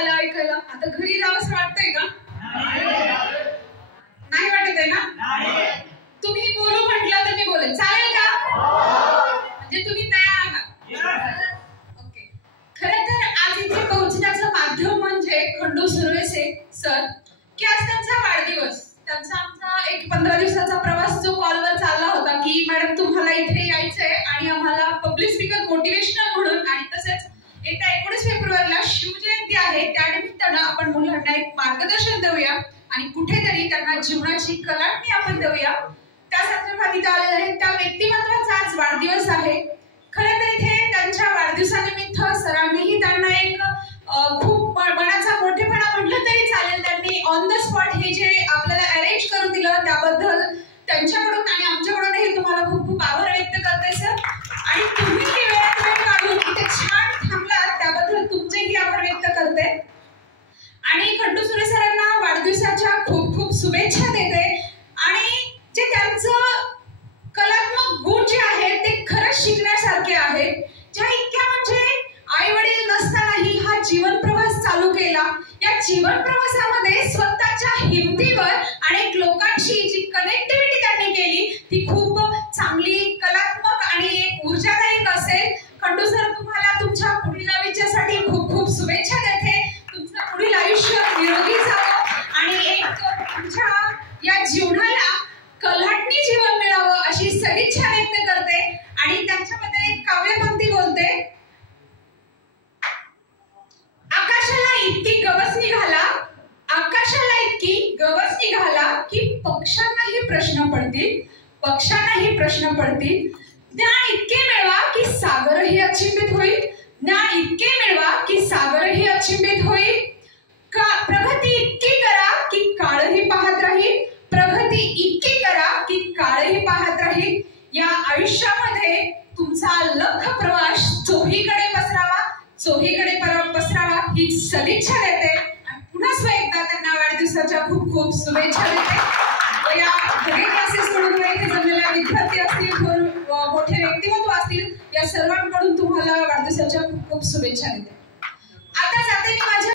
आलं ऐकायला? आता घरी जावंच वाटतंय का? नाही वाटत आहे ना? तुम्ही बोलू म्हटलं तर मी बोलेन, चालेल का? म्हणजे तुम्ही तयार आहात? ओके. खरं तर आज इथे पोहोचण्याचं माध्यम म्हणजे खंडू सुर्वेसे सर, की आज त्यांचा वाढदिवस. त्यांचा आमचा एक 15 दिवसाचा प्रवास जो कॉलवर चालला होता की मॅडम तुम्हाला इथे यायचंय आणि आम्हाला पब्लिक स्पीकर मोटिवेशनल म्हणून, आणि तसेच येत्या 19 फेब्रुवारीला शिवजयंती आहे, त्यानिमित्तानं आपण मुलांना एक मार्गदर्शन देऊया आणि कुठेतरी त्यांना जीवनाची कलाटणी आपण देऊया. त्या संदर्भात इथे आलेले आहेत. त्या व्यक्तिमत्वाचा आज वाढदिवस आहे. खरं तर इथे त्यांच्या वाढदिवसानिमित्त सरांनीही त्यांना एक खूप मनाचा मोठेपणा म्हटलं तरी चालेल, त्यांनी ऑन द स्पॉट हे जे आपल्याला अरेंज करून दिलं त्याबद्दल त्यांच्याकडून आणि आमच्याकडूनही तुम्हाला खूप खूप आभार व्यक्त करते सर. आणि तुम्ही ही वेळ काढून इथे छान थांबलात त्याबद्दल तुमचेही आभार व्यक्त करते. आणि खंडू सुरे सरांना वाढदिवसाच्या खूप खूप शुभेच्छा देते. आणि जे त्यांचं कलात्मक गुण जे आहेत ते खरंच शिकण्यासारखे आहेत. ज्या इतक्या म्हणजे आई वडील नसतानाही हा जीवन प्रवास चालू केला. या जीवन प्रवासामध्ये स्वतःच्या हिमतीवर अनेक लोकांशी जी कनेक्टिव्हिटी त्यांनी केली ती खूप चांगली, कलात्मक आणि एक ऊर्जादायक असेल. खंडू सर, तुम्हाला तुमच्या पुढील आयुष्यासाठी खूप खूप शुभेच्छा देते. तुमचं पुढील आयुष्य निरोगी जावं आणि एक तुमच्या या जीवनाला कलाटणी जीवन मिळावं अशी सदिच्छा व्यक्त करते. आणि त्यांच्यामध्ये एक काव्यपंक्ती बोलते. आकाशाला इतकी गवस निघाला, आकाशाला इतकी गवस निघाला की पक्ष्यांनाही प्रश्न पडतील, पक्ष्यांनाही प्रश्न पडतील. ज्ञान इतके मिळवा की सागरही अचिंबित होईल, ज्ञान इतके मिळवा की सागरही अचिंबित होईल. प्रगती इतकी करा की काळही पाहत राहील, प्रगती इतकी करा की काळही पाहत राहील. या आयुष्यामध्ये तुमचा लख प्रवास चोहीकडे पसरावा, चोहीकडे पसरावा ही सदिच्छा देते. आणि पुन्हा एकदा त्यांना वाढदिवसाच्या खूप खूप शुभेच्छा देते. या सगळे क्लासेस कडून इथे जमलेल्या विद्यार्थी असतील, मोठे व्यक्तिमत्व असतील, या सर्वांकडून तुम्हाला वाढदिवसाच्या खूप खूप शुभेच्छा देते. आता जाते मी माझ्या